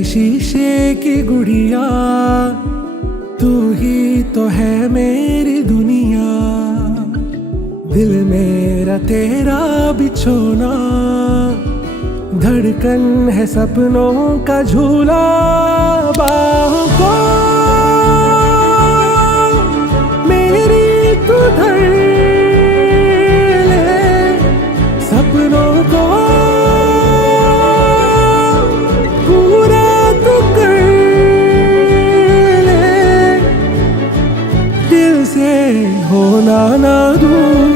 मेरी शीशे की गुड़िया, तू ही तो है मेरी दुनिया। दिल मेरा तेरा बिछोना, धड़कन है सपनों का झूला। बाहों को मेरी तू धर ले, सपनों को पूरा तू कर ले, दिल से होना ना दूर।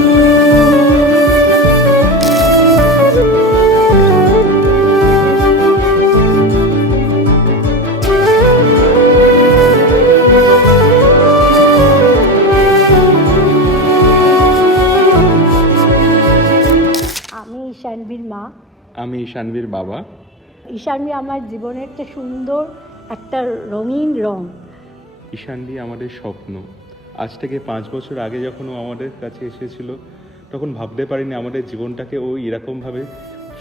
ঈশানবীর মা। আমি ঈশানবীর বাবা। ঈশানবী আমার জীবনের একটা সুন্দর একটা রঙিন রং। ঈশানবী আমাদের স্বপ্ন। আজ থেকে 5 বছর আগে যখন ও আমাদের কাছে এসেছিল, তখন ভাবতে পারিনি আমাদের জীবনটাকে ও এরকমভাবে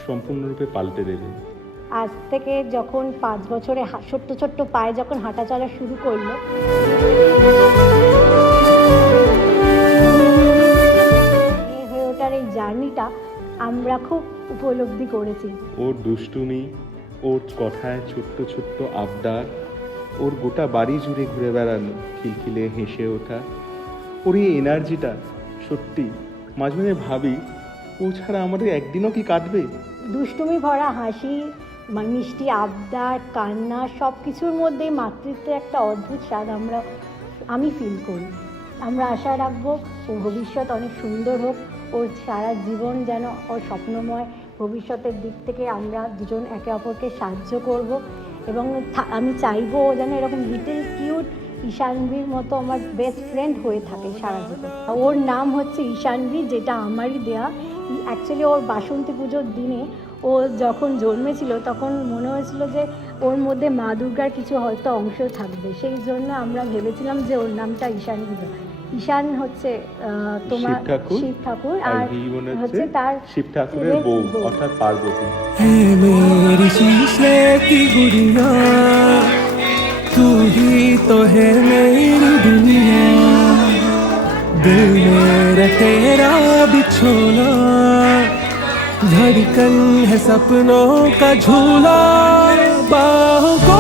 সম্পূর্ণরূপে পাল্টে দেবে। আজ থেকে যখন 5 বছরে ছোট্ট ছোট্ট পায়ে যখন হাঁটা চলা শুরু করলো, হয়ে ওঠার এই জার্নিটা আমরা খুব উপলব্ধি করেছি। ওর দুষ্টুমি, ওর কথায় ছোট্ট ছোট্ট আবদার, ওর গোটা বাড়ি জুড়ে ঘুরে বেড়ানো, খিলখিলে হেসে ওঠা, ওর এই এনার্জিটা সত্যি মাঝে মাঝে ভাবি ও ছাড়া আমাদের একদিনও কি কাটবে। দুষ্টুমি ভরা হাসি, মিষ্টি আবদার, কান্না, সব কিছুর মধ্যেই মাতৃত্বের একটা অদ্ভুত স্বাদ আমি ফিল করি। আমরা আশা রাখবো ওর ভবিষ্যৎ অনেক সুন্দর হোক, ওর সারা জীবন যেন ওর স্বপ্নময় ভবিষ্যতের দিক থেকে আমরা দুজন একে অপরকে সাহায্য করব। এবং আমি চাইবো ও যেন এরকম লিটল কিউট ঈশানবীর মতো আমার বেস্ট ফ্রেন্ড হয়ে থাকে সারা জীবন। ওর নাম হচ্ছে ঈশানবী, যেটা আমারই দেয়া। অ্যাকচুয়ালি ওর বাসন্তী পুজোর দিনে ও যখন জন্মেছিল তখন মনে হয়েছিল যে ওর মধ্যে মা দুর্গার কিছু হয়তো অংশ থাকবে, সেই জন্য আমরা ভেবেছিলাম যে ওর নামটা ঈশানবী। ঈশান হচ্ছে তোমার শিব ঠাকুর, আর হচ্ছে তার শিব ঠাকুরের বউ অর্থাৎ পার্বতী। है मेरी शीशे की गुड़िया, तू ही तो है मेरी दुनिया। दिल मेरा तेरा बिछोना, धड़कन है सपनों का झूला। बाहों को